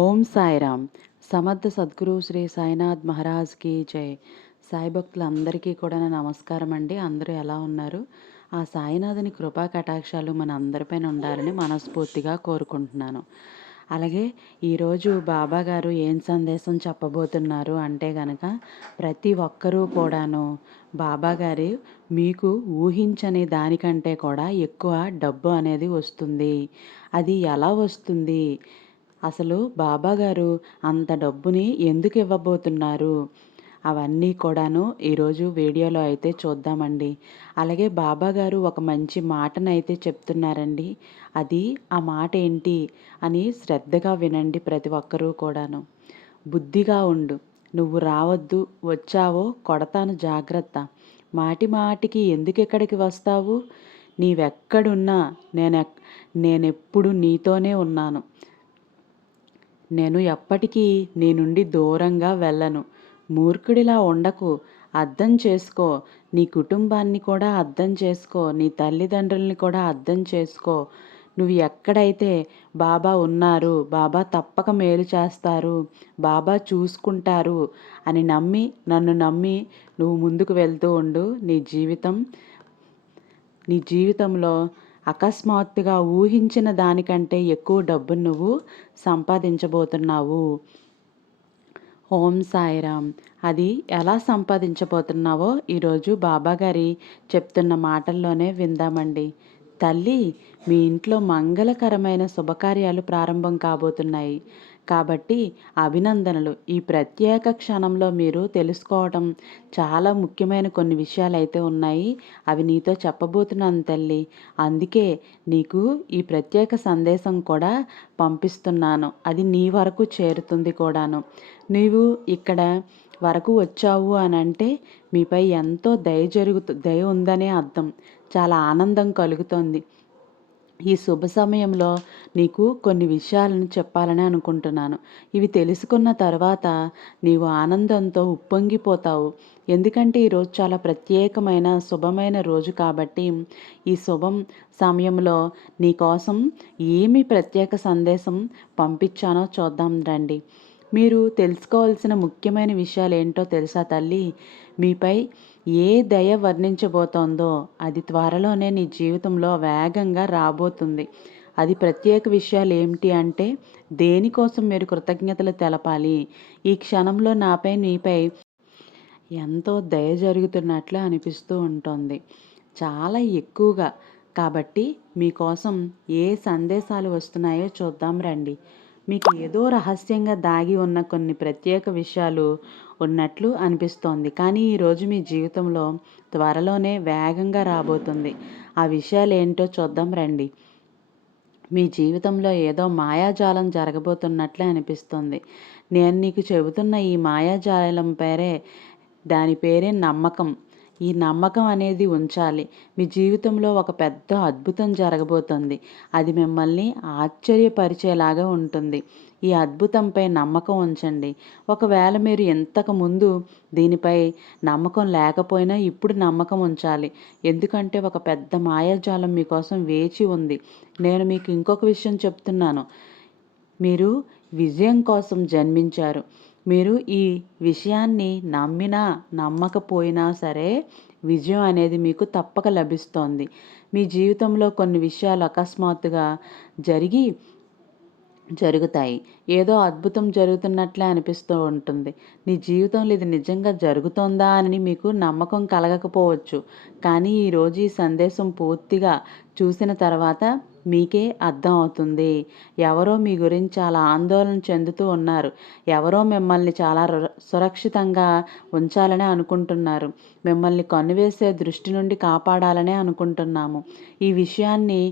ఓం సాయిరామ్. సమర్థ సద్గురు శ్రీ సాయినాథ్ మహారాజ్కి జై. సాయి భక్తులందరికీ కూడా నా నమస్కారం అండి. అందరూ ఎలా ఉన్నారు? ఆ సాయినాథుని కృపా కటాక్షాలు మన అందరిపైన ఉండాలని మనస్ఫూర్తిగా కోరుకుంటున్నాను. అలాగే ఈరోజు బాబా గారు ఏం సందేశం చెప్పబోతున్నారు అంటే గనక, ప్రతి ఒక్కరూ కూడాను బాబా గారు మీకు ఊహించని దానికంటే కూడా ఎక్కువ డబ్బు అనేది వస్తుంది. అది ఎలా వస్తుంది? అసలు బాబాగారు అంత డబ్బుని ఎందుకు ఇవ్వబోతున్నారు? అవన్నీ కూడాను ఈరోజు వీడియోలో అయితే చూద్దామండి. అలాగే బాబాగారు ఒక మంచి మాటనైతే చెప్తున్నారండి. అది ఆ మాట ఏంటి అని శ్రద్ధగా వినండి ప్రతి ఒక్కరూ కూడాను. బుద్ధిగా ఉండు. నువ్వు రావద్దు, వచ్చావో కొడతాను జాగ్రత్త. మాటి మాటికి ఎందుకిక్కడికి వస్తావు? నీవెక్కడున్నా నేనెప్పుడు నీతోనే ఉన్నాను. నేను ఎప్పటికీ నీ నుండి దూరంగా వెళ్ళను. మూర్ఖుడిలా ఉండకు. అర్థం చేసుకో. నీ కుటుంబాన్ని కూడా అర్థం చేసుకో. నీ తల్లిదండ్రుల్ని కూడా అర్థం చేసుకో. నువ్వు ఎక్కడైతే బాబా ఉన్నారు, బాబా తప్పక మేలు చేస్తారు, బాబా చూసుకుంటారు అని నమ్మి, నన్ను నమ్మి నువ్వు ముందుకు వెళ్తూ ఉండు. నీ జీవితంలో అకస్మాత్తుగా ఊహించిన దానికంటే ఎక్కువ డబ్బును నువ్వు సంపాదించబోతున్నావు. ఓం సాయిరామ్. అది ఎలా సంపాదించబోతున్నావో ఈరోజు బాబాగారి చెప్తున్న మాటల్లోనే విందామండి. తల్లి, మీ ఇంట్లో మంగళకరమైన శుభకార్యాలు ప్రారంభం కాబోతున్నాయి. కాబట్టి అభినందనలు. ఈ ప్రత్యేక క్షణంలో మీరు తెలుసుకోవటం చాలా ముఖ్యమైన కొన్ని విషయాలైతే ఉన్నాయి. అవి నీతో చెప్పబోతున్నాను తల్లి. అందుకే నీకు ఈ ప్రత్యేక సందేశం కూడా పంపిస్తున్నాను. అది నీ వరకు చేరుతుంది కూడాను. నీవు ఇక్కడ వరకు వచ్చావు అని అంటే మీపై ఎంతో దయ ఉందనే అర్థం. చాలా ఆనందం కలుగుతోంది. ఈ శుభ సమయంలో నీకు కొన్ని విషయాలను చెప్పాలని అనుకుంటున్నాను. ఇవి తెలుసుకున్న తర్వాత నీవు ఆనందంతో ఉప్పొంగిపోతావు. ఎందుకంటే ఈరోజు చాలా ప్రత్యేకమైన శుభమైన రోజు కాబట్టి ఈ శుభం సమయంలో నీకోసం ఏమి ప్రత్యేక సందేశం పంపించానో చూద్దాం రండి. మీరు తెలుసుకోవాల్సిన ముఖ్యమైన విషయాలు ఏంటో తెలుసా తల్లి? మీపై ఏ దయ వర్ణించబోతోందో అది త్వరలోనే నీ జీవితంలో వేగంగా రాబోతుంది. అది ప్రత్యేక విషయాలు ఏమిటి అంటే, దేనికోసం మీరు కృతజ్ఞతలు తెలపాలి. ఈ క్షణంలో నీపై ఎంతో దయ జరుగుతున్నట్లు అనిపిస్తూ ఉంటుంది, చాలా ఎక్కువగా. కాబట్టి మీకోసం ఏ సందేశాలు వస్తున్నాయో చూద్దాం రండి. మీకు ఏదో రహస్యంగా దాగి ఉన్న కొన్ని ప్రత్యేక విషయాలు ఉన్నట్లు అనిపిస్తోంది, కానీ ఈరోజు మీ జీవితంలో త్వరలోనే వేగంగా రాబోతుంది. ఆ విషయాలు ఏంటో చూద్దాం రండి. మీ జీవితంలో ఏదో మాయాజాలం జరగబోతున్నట్లే అనిపిస్తుంది. నేను నీకు చెబుతున్న ఈ మాయాజాలం దాని పేరే నమ్మకం. ఈ నమ్మకం అనేది ఉంచాలి. మీ జీవితంలో ఒక పెద్ద అద్భుతం జరగబోతుంది. అది మిమ్మల్ని ఆశ్చర్యపరిచేలాగా ఉంటుంది. ఈ అద్భుతంపై నమ్మకం ఉంచండి. ఒకవేళ మీరు ఇంతకుముందు దీనిపై నమ్మకం లేకపోయినా ఇప్పుడు నమ్మకం ఉంచాలి. ఎందుకంటే ఒక పెద్ద మాయాజాలం మీకోసం వేచి ఉంది. నేను మీకు ఇంకొక విషయం చెప్తున్నాను. మీరు విజయం కోసం జన్మించారు. మీరు ఈ విషయాన్ని నమ్మినా నమ్మకపోయినా సరే విజయం అనేది మీకు తప్పక లభిస్తోంది. మీ జీవితంలో కొన్ని విషయాలు అకస్మాత్తుగా జరుగుతాయి. ఏదో అద్భుతం జరుగుతున్నట్లే అనిపిస్తూ ఉంటుంది. నీ జీవితంలో ఇది నిజంగా జరుగుతోందా అని మీకు నమ్మకం కలగకపోవచ్చు. కానీ ఈరోజు ఈ సందేశం పూర్తిగా చూసిన తర్వాత మీకే అర్థం అవుతుంది. ఎవరో మీ గురించి చాలా ఆందోళన చెందుతూ ఉన్నారు. ఎవరో మిమ్మల్ని చాలా సురక్షితంగా ఉంచాలని అనుకుంటున్నారు. మిమ్మల్ని కన్నువేసే దృష్టి నుండి కాపాడాలనే అనుకుంటున్నాము. ఈ విషయాన్ని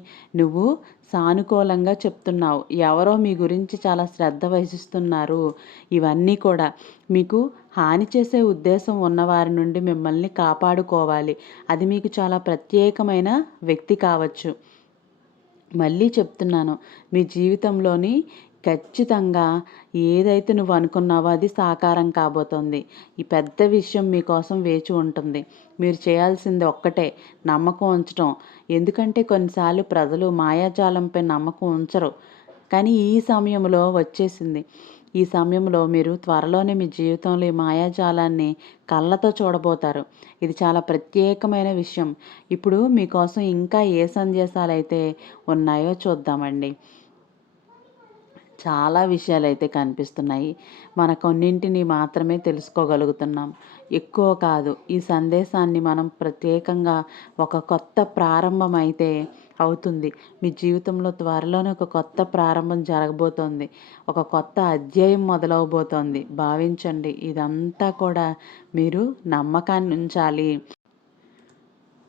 నువ్వు సానుకూలంగా చెప్తున్నావు. ఎవరో మీ గురించి చాలా శ్రద్ధ వహిస్తున్నారు. ఇవన్నీ కూడా మీకు హాని చేసే ఉద్దేశం ఉన్నవారి నుండి మిమ్మల్ని కాపాడుకోవాలి. అది మీకు చాలా ప్రత్యేకమైన వ్యక్తి కావచ్చు. మళ్ళీ చెప్తున్నాను, మీ జీవితంలోని ఖచ్చితంగా ఏదైతే నువ్వు అనుకున్నావో అది సాకారం కాబోతుంది. ఈ పెద్ద విషయం మీకోసం వేచి ఉంటుంది. మీరు చేయాల్సింది ఒక్కటే, నమ్మకం ఉంచటం. ఎందుకంటే కొన్నిసార్లు ప్రజలు మాయాజాలంపై నమ్మకం ఉంచరు. కానీ ఈ సమయంలో వచ్చేసింది. ఈ సమయంలో మీరు త్వరలోనే మీ జీవితంలో ఈ మాయాజాలాన్ని కళ్ళతో చూడబోతారు. ఇది చాలా ప్రత్యేకమైన విషయం. ఇప్పుడు మీకోసం ఇంకా ఏ సందేశాలైతే ఉన్నాయో చూద్దామండి. చాలా విషయాలైతే కనిపిస్తున్నాయి. మన కొన్నింటిని మాత్రమే తెలుసుకోగలుగుతున్నాం. ఎక్కువ కాదు. ఈ సందేశాన్ని మనం ప్రత్యేకంగా ఒక కొత్త ప్రారంభం అయితే అవుతుంది. మీ జీవితంలో త్వరలోనే ఒక కొత్త ప్రారంభం జరగబోతోంది. ఒక కొత్త అధ్యాయం మొదలవబోతోంది. భావించండి. ఇదంతా కూడా మీరు నమ్మకాన్ని ఉంచాలి.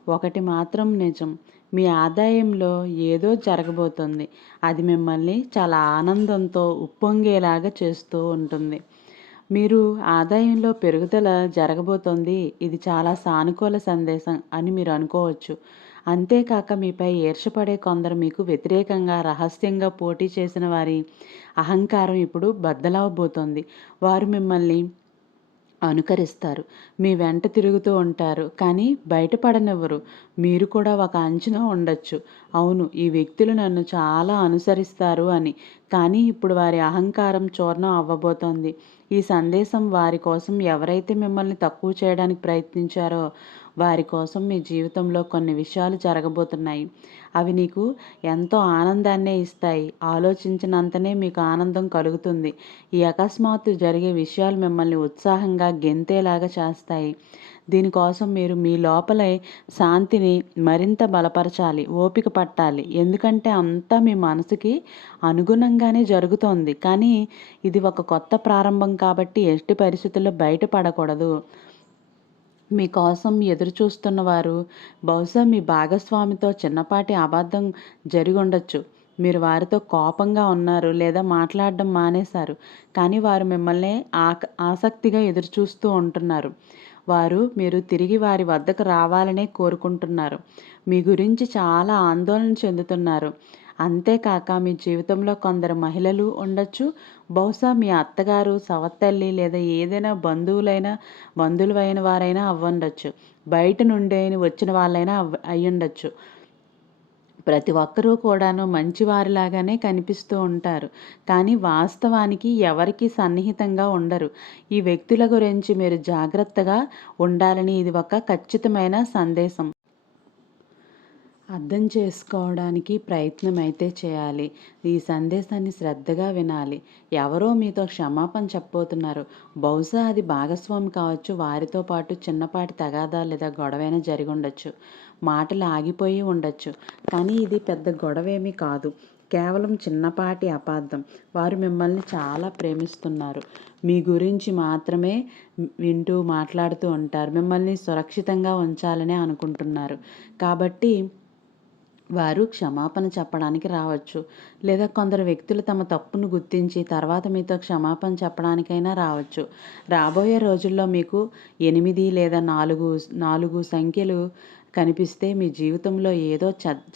ఒకటి మాత్రం నిజం. మీ ఆదాయంలో ఏదో జరగబోతుంది. అది మిమ్మల్ని చాలా ఆనందంతో ఉప్పొంగేలాగా చేస్తూ ఉంటుంది. మీరు ఆదాయంలో పెరుగుదల జరగబోతోంది. ఇది చాలా సానుకూల సందేశం అని మీరు అనుకోవచ్చు. అంతేకాక మీపై ఈర్ష్యపడే కొందరు మీకు వ్యతిరేకంగా రహస్యంగా పోటీ చేసిన వారి అహంకారం ఇప్పుడు బద్దలవబోతోంది. వారు మిమ్మల్ని అనుకరిస్తారు. మీ వెంట తిరుగుతూ ఉంటారు. కానీ బయటపడనివ్వరు. మీరు కూడా ఒక అంచనా ఉండొచ్చు. అవును, ఈ వ్యక్తులు నన్ను చాలా అనుసరిస్తారు అని. కానీ ఇప్పుడు వారి అహంకారం చూర్ణం అవ్వబోతోంది. ఈ సందేశం వారి కోసం ఎవరైతే మిమ్మల్ని తక్కువ చేయడానికి ప్రయత్నించారో వారి కోసం మీ జీవితంలో కొన్ని విషయాలు జరగబోతున్నాయి. అవి నీకు ఎంతో ఆనందాన్నే ఇస్తాయి. ఆలోచించినంతనే మీకు ఆనందం కలుగుతుంది. ఈ అకస్మాత్తు జరిగే విషయాలు మిమ్మల్ని ఉత్సాహంగా గెంతేలాగా చేస్తాయి. దీనికోసం మీరు మీ లోపలే శాంతిని మరింత బలపరచాలి. ఓపిక పట్టాలి. ఎందుకంటే అంతా మీ మనసుకి అనుగుణంగానే జరుగుతోంది. కానీ ఇది ఒక కొత్త ప్రారంభం కాబట్టి ఎట్టి పరిస్థితుల్లో బయటపడకూడదు. మీకోసం ఎదురు చూస్తున్నవారు బహుశా మీ భాగస్వామితో చిన్నపాటి అబద్ధం జరిగుండొచ్చు. మీరు వారితో కోపంగా ఉన్నారు లేదా మాట్లాడడం మానేశారు. కానీ వారు మిమ్మల్ని ఆసక్తిగా ఎదురుచూస్తూ ఉంటున్నారు. మీరు తిరిగి వారి వద్దకు రావాలనే కోరుకుంటున్నారు. మీ గురించి చాలా ఆందోళన చెందుతున్నారు. అంతేకాక మీ జీవితంలో కొందరు మహిళలు ఉండొచ్చు. బహుశా మీ అత్తగారు, సవత్తల్లి లేదా ఏదైనా బంధువులైన వారైనా అవ్వుండొచ్చు. బయట నుండి వచ్చిన వాళ్ళైనా అయ్యుండొచ్చు. ప్రతి ఒక్కరూ కూడాను మంచివారిలాగానే కనిపిస్తూ ఉంటారు. కానీ వాస్తవానికి ఎవరికీ సన్నిహితంగా ఉండరు. ఈ వ్యక్తుల గురించి మీరు జాగ్రత్తగా ఉండాలని ఇది ఒక ఖచ్చితమైన సందేశం. అర్థం చేసుకోవడానికి ప్రయత్నం అయితే చేయాలి. ఈ సందేశాన్ని శ్రద్ధగా వినాలి. ఎవరో మీతో క్షమాపణ చెప్పబోతున్నారు. బహుశా అది భాగస్వామి కావచ్చు. వారితో పాటు చిన్నపాటి తగాదా లేదా గొడవైనా జరిగుండొచ్చు. మాటలు ఆగిపోయి ఉండొచ్చు. కానీ ఇది పెద్ద గొడవేమీ కాదు. కేవలం చిన్నపాటి అపార్థం. వారు మిమ్మల్ని చాలా ప్రేమిస్తున్నారు. మీ గురించి మాత్రమే వింటూ మాట్లాడుతూ ఉంటారు. మిమ్మల్ని సురక్షితంగా ఉంచాలనే అనుకుంటున్నారు. కాబట్టి వారు క్షమాపణ చెప్పడానికి రావచ్చు. లేదా కొందరు వ్యక్తులు తమ తప్పును గుర్తించి తర్వాత మీతో క్షమాపణ చెప్పడానికైనా రావచ్చు. రాబోయే రోజుల్లో మీకు 8 లేదా 4 సంఖ్యలు కనిపిస్తే మీ జీవితంలో ఏదో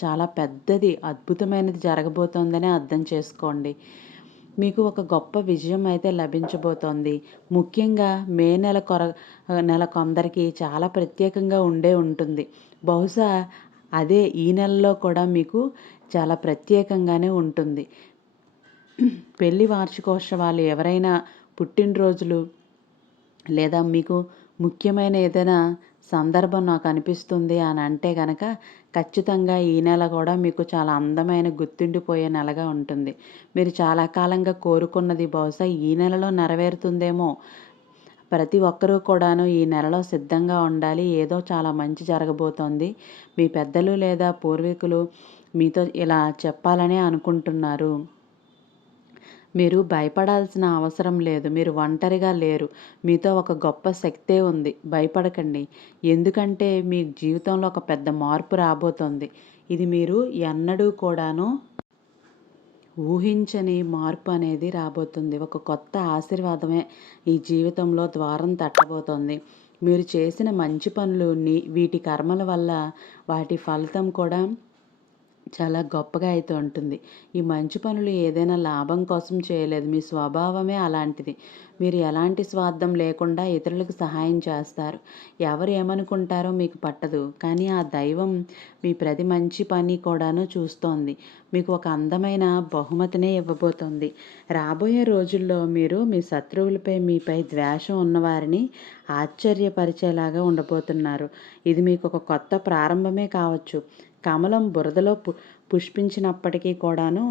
చాలా పెద్దది, అద్భుతమైనది జరగబోతోందని అర్థం చేసుకోండి. మీకు ఒక గొప్ప విజయం అయితే లభించబోతోంది. ముఖ్యంగా మే నెల కొందరికి చాలా ప్రత్యేకంగా ఉంటుంది. బహుశా అదే ఈ నెలలో కూడా మీకు చాలా ప్రత్యేకంగానే ఉంటుంది. పెళ్లి వార్షికోత్సవాలు, ఎవరైనా పుట్టినరోజులు లేదా మీకు ముఖ్యమైన ఏదైనా సందర్భం నాకు అనిపిస్తుంది అని అంటే గనక ఖచ్చితంగా ఈ నెల కూడా మీకు చాలా అందమైన గుర్తుండిపోయే నెలగా ఉంటుంది. మీరు చాలా కాలంగా కోరుకున్నది బహుశా ఈ నెలలో నెరవేరుతుందేమో. ప్రతి ఒక్కరూ కూడాను ఈ నెలలో సిద్ధంగా ఉండాలి. ఏదో చాలా మంచి జరగబోతోంది. మీ పెద్దలు లేదా పూర్వీకులు మీతో ఇలా చెప్పాలనే అనుకుంటున్నారు. మీరు భయపడాల్సిన అవసరం లేదు. మీరు ఒంటరిగా లేరు. మీతో ఒక గొప్ప శక్తే ఉంది. భయపడకండి. ఎందుకంటే మీ జీవితంలో ఒక పెద్ద మార్పు రాబోతోంది. ఇది మీరు ఎన్నడూ కూడాను ఊహించని మార్పు అనేది రాబోతుంది. ఒక కొత్త ఆశీర్వాదమే ఈ జీవితంలో ద్వారం తట్టబోతోంది. మీరు చేసిన మంచి పనులు వీటి కర్మల వల్ల వాటి ఫలితం కూడా చాలా గొప్పగా అయితే ఉంటుంది. ఈ మంచి పనులు ఏదైనా లాభం కోసం చేయలేదు. మీ స్వభావమే అలాంటిది. మీరు ఎలాంటి స్వార్థం లేకుండా ఇతరులకు సహాయం చేస్తారు. ఎవరు ఏమనుకుంటారో మీకు పట్టదు. కానీ ఆ దైవం మీ ప్రతి మంచి పని కూడాను చూస్తోంది. మీకు ఒక అందమైన బహుమతినే ఇవ్వబోతోంది. రాబోయే రోజుల్లో మీరు మీ శత్రువులపై మీపై ద్వేషం ఉన్నవారిని ఆశ్చర్యపరిచేలాగా ఉండబోతున్నారు. ఇది మీకు ఒక కొత్త ప్రారంభమే కావచ్చు. కమలం బురదలో పుష్పించినప్పటికీ కూడాను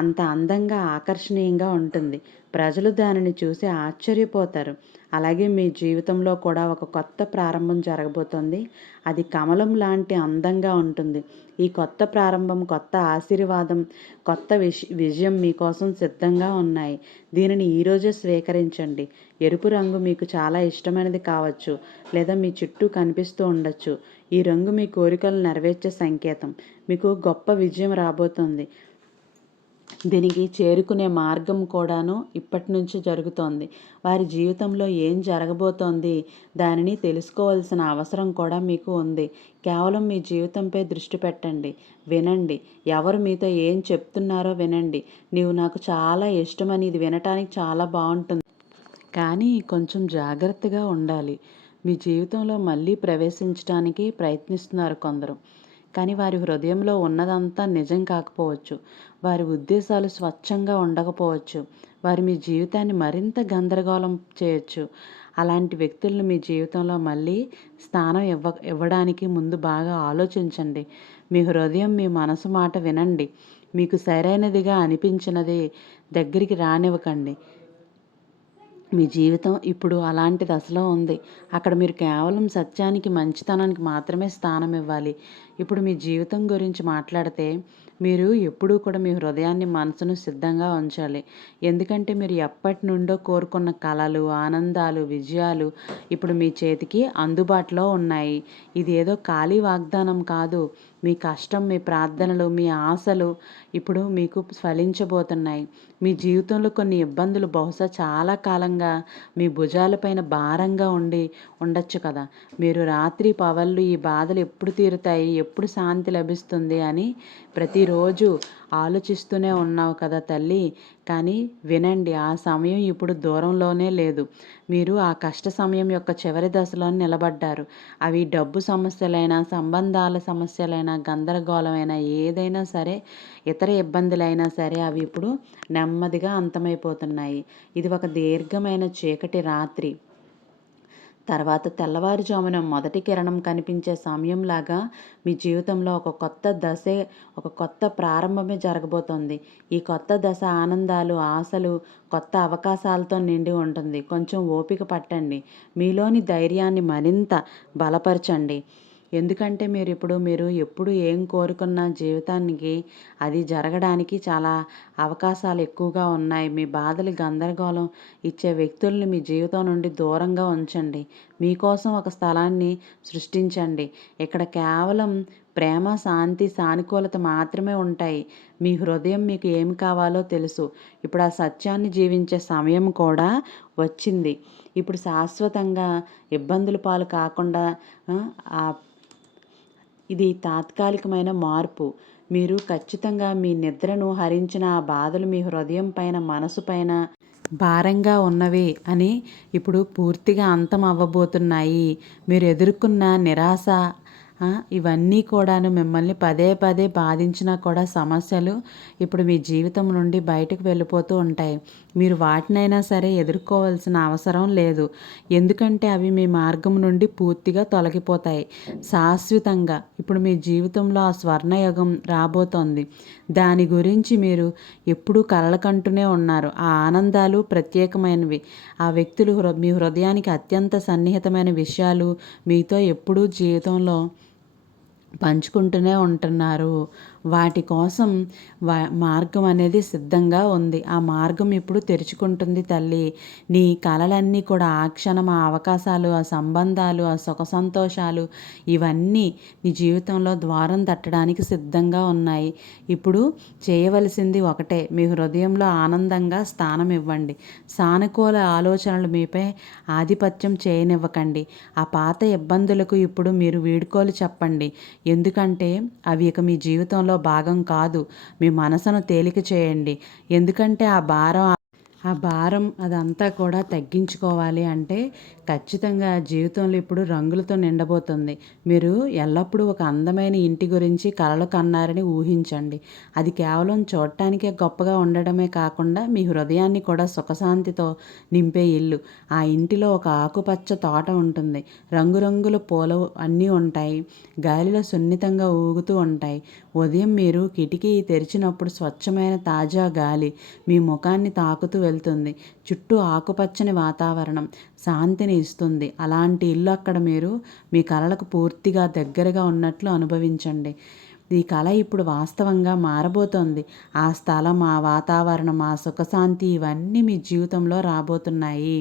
అంత అందంగా ఆకర్షణీయంగా ఉంటుంది. ప్రజలు దానిని చూసి ఆశ్చర్యపోతారు. అలాగే మీ జీవితంలో కూడా ఒక కొత్త ప్రారంభం జరగబోతోంది. అది కమలం లాంటి అందంగా ఉంటుంది. ఈ కొత్త ప్రారంభం, కొత్త ఆశీర్వాదం, కొత్త విజయం మీకోసం సిద్ధంగా ఉన్నాయి. దీనిని ఈరోజే స్వీకరించండి. ఎరుపు రంగు మీకు చాలా ఇష్టమైనది కావచ్చు, లేదా మీ చుట్టూ కనిపిస్తూ ఉండొచ్చు. ఈ రంగు మీ కోరికలు నెరవేర్చే సంకేతం. మీకు గొప్ప విజయం రాబోతుంది. దీనికి చేరుకునే మార్గం కూడాను ఇప్పటి నుంచి జరుగుతోంది. వారి జీవితంలో ఏం జరగబోతోంది దానిని తెలుసుకోవాల్సిన అవసరం కూడా మీకు ఉంది. కేవలం మీ జీవితంపై దృష్టి పెట్టండి, వినండి. ఎవరు మీతో ఏం చెప్తున్నారో వినండి. నీవు నాకు చాలా ఇష్టమని ఇది వినటానికి చాలా బాగుంటుంది, కానీ కొంచెం జాగ్రత్తగా ఉండాలి. మీ జీవితంలో మళ్ళీ ప్రవేశించడానికి ప్రయత్నిస్తున్నారు కొందరు, కానీ వారి హృదయంలో ఉన్నదంతా నిజం కాకపోవచ్చు. వారి ఉద్దేశాలు స్వచ్ఛంగా ఉండకపోవచ్చు. వారు మీ జీవితాన్ని మరింత గందరగోళం చేయొచ్చు. అలాంటి వ్యక్తులను మీ జీవితంలో మళ్ళీ స్థానం ఇవ్వడానికి ముందు బాగా ఆలోచించండి. మీ హృదయం, మీ మనసు మాట వినండి. మీకు సరైనదిగా అనిపించినది దగ్గరికి రానివ్వకండి. మీ జీవితం ఇప్పుడు అలాంటి దశలో ఉంది. అక్కడ మీరు కేవలం సత్యానికి, మంచితనానికి మాత్రమే స్థానం ఇవ్వాలి. ఇప్పుడు మీ జీవితం గురించి మాట్లాడితే, మీరు ఎప్పుడూ కూడా మీ హృదయాన్ని, మనసును సిద్ధంగా ఉంచాలి. ఎందుకంటే మీరు ఎప్పటి నుండో కోరుకున్న కలలు, ఆనందాలు, విజయాలు ఇప్పుడు మీ చేతికి అందుబాటులో ఉన్నాయి. ఇది ఏదో ఖాళీ వాగ్దానం కాదు. మీ కష్టం, మీ ప్రార్థనలు, మీ ఆశలు ఇప్పుడు మీకు ఫలించబోతున్నాయి. మీ జీవితంలో కొన్ని ఇబ్బందులు బహుశా చాలా కాలంగా మీ భుజాలపైన భారంగా ఉండొచ్చు కదా. మీరు రాత్రి పగళ్ళు ఈ బాధలు ఎప్పుడు తీరుతాయి, ఎప్పుడు శాంతి లభిస్తుంది అని ప్రతిరోజు ఆలోచిస్తూనే ఉన్నావు కదా తల్లి. కానీ వినండి, ఆ సమయం ఇప్పుడు దూరంలోనే లేదు. మీరు ఆ కష్ట సమయం యొక్క చివరి దశలో నిలబడ్డారు. అవి డబ్బు సమస్యలైనా, సంబంధాల సమస్యలైనా, గందరగోళమైనా, ఏదైనా సరే, ఇతర ఇబ్బందులైనా సరే అవి ఇప్పుడు నెమ్మదిగా అంతమైపోతున్నాయి. ఇది ఒక దీర్ఘమైన చీకటి రాత్రి తర్వాత తెల్లవారుజామున మొదటి కిరణం కనిపించే సమయంలాగా మీ జీవితంలో ఒక కొత్త ప్రారంభమే జరగబోతోంది. ఈ కొత్త దశ ఆనందాలు, ఆశలు, కొత్త అవకాశాలతో నిండి ఉంటుంది. కొంచెం ఓపిక పట్టండి. మీలోని ధైర్యాన్ని మరింత బలపరచండి. ఎందుకంటే మీరు ఎప్పుడు ఏం కోరుకున్న జీవితానికి అది జరగడానికి చాలా అవకాశాలు ఎక్కువగా ఉన్నాయి. మీ బాధలు, గందరగోళం ఇచ్చే వ్యక్తుల్ని మీ జీవితం నుండి దూరంగా ఉంచండి. మీకోసం ఒక స్థలాన్ని సృష్టించండి. ఇక్కడ కేవలం ప్రేమ, శాంతి, సానుకూలత మాత్రమే ఉంటాయి. మీ హృదయం మీకు ఏమి కావాలో తెలుసు. ఇప్పుడు ఆ సత్యాన్ని జీవించే సమయం కూడా వచ్చింది. ఇప్పుడు శాశ్వతంగా ఇబ్బందుల పాలు కాకుండా ఇది తాత్కాలికమైన మార్పు. మీరు ఖచ్చితంగా మీ నిద్రను హరించిన ఆ బాధలు మీ హృదయం పైన, మనసు పైన భారంగా ఉన్నవి అని ఇప్పుడు పూర్తిగా అంతం అవ్వబోతున్నాయి. మీరు ఎదుర్కొన్న నిరాశ, ఇవన్నీ కూడాను మిమ్మల్ని పదే పదే బాధించినా కూడా సమస్యలు ఇప్పుడు మీ జీవితం నుండి బయటకు వెళ్ళిపోతూ ఉంటాయి. మీరు వాటినైనా సరే ఎదుర్కోవాల్సిన అవసరం లేదు. ఎందుకంటే అవి మీ మార్గం నుండి పూర్తిగా తొలగిపోతాయి శాశ్వతంగా. ఇప్పుడు మీ జీవితంలో ఆ స్వర్ణయుగం రాబోతోంది. దాని గురించి మీరు ఎప్పుడూ కలలకంటూనే ఉన్నారు. ఆ ఆనందాలు ప్రత్యేకమైనవి. ఆ వ్యక్తులు మీ హృదయానికి అత్యంత సన్నిహితమైన విషయాలు మీతో ఎప్పుడూ జీవితంలో పంచుకుంటూనే ఉంటున్నారు. వాటి కోసం మార్గం అనేది సిద్ధంగా ఉంది. ఆ మార్గం ఇప్పుడు తెరుచుకుంటుంది తల్లి. నీ కలలన్నీ కూడా ఆ క్షణం, ఆ అవకాశాలు, ఆ సంబంధాలు, ఆ సుఖ సంతోషాలు ఇవన్నీ నీ జీవితంలో ద్వారం తట్టడానికి సిద్ధంగా ఉన్నాయి. ఇప్పుడు చేయవలసింది ఒకటే, మీ హృదయంలో ఆనందంగా స్థానం ఇవ్వండి. సానుకూల ఆలోచనలు మీపై ఆధిపత్యం చేయనివ్వకండి. ఆ పాత ఇబ్బందులకు ఇప్పుడు మీరు వీడ్కోలు చెప్పండి. ఎందుకంటే అవి ఇక మీ జీవితంలో జీవితంలో భాగం కాదు. మీ మనసును తేలిక చేయండి. ఎందుకంటే ఆ భారం అదంతా కూడా తగ్గించుకోవాలి అంటే ఖచ్చితంగా జీవితంలో ఇప్పుడు రంగులతో నిండబోతుంది. మీరు ఎల్లప్పుడూ ఒక అందమైన ఇంటి గురించి కలలు కన్నారని ఊహించండి. అది కేవలం చూడటానికే గొప్పగా ఉండడమే కాకుండా మీ హృదయాన్ని కూడా సుఖశాంతితో నింపే ఇల్లు. ఆ ఇంటిలో ఒక ఆకుపచ్చ తోట ఉంటుంది. రంగురంగుల పూలు అన్నీ ఉంటాయి. గాలిలో సున్నితంగా ఊగుతూ ఉంటాయి. ఉదయం మీరు కిటికీ తెరిచినప్పుడు స్వచ్ఛమైన తాజా గాలి మీ ముఖాన్ని తాకుతూ వెళ్తుంది. చుట్టూ ఆకుపచ్చని వాతావరణం శాంతిని ఇస్తుంది. అలాంటి ఇల్లు అక్కడ మీరు మీ కలలకు పూర్తిగా దగ్గరగా ఉన్నట్లు అనుభవించండి. ఈ కళ ఇప్పుడు వాస్తవంగా మారబోతోంది. ఆ స్థలం, ఆ వాతావరణం, ఆ సుఖశాంతి ఇవన్నీ మీ జీవితంలో రాబోతున్నాయి.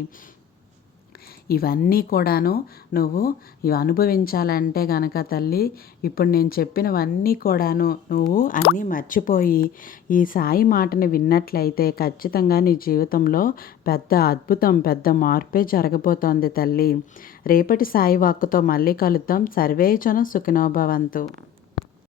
ఇవన్నీ కూడాను నువ్వు ఇవి అనుభవించాలంటే గనక తల్లి, ఇప్పుడు నేను చెప్పినవన్నీ కూడాను నువ్వు అన్నీ మర్చిపోయి ఈ సాయి మాటని విన్నట్లయితే ఖచ్చితంగా నీ జీవితంలో పెద్ద అద్భుతం, పెద్ద మార్పే జరగబోతోంది తల్లి. రేపటి సాయి వాక్కుతో మళ్ళీ కలుద్దాం. సర్వేజన సుఖినో భవంతు.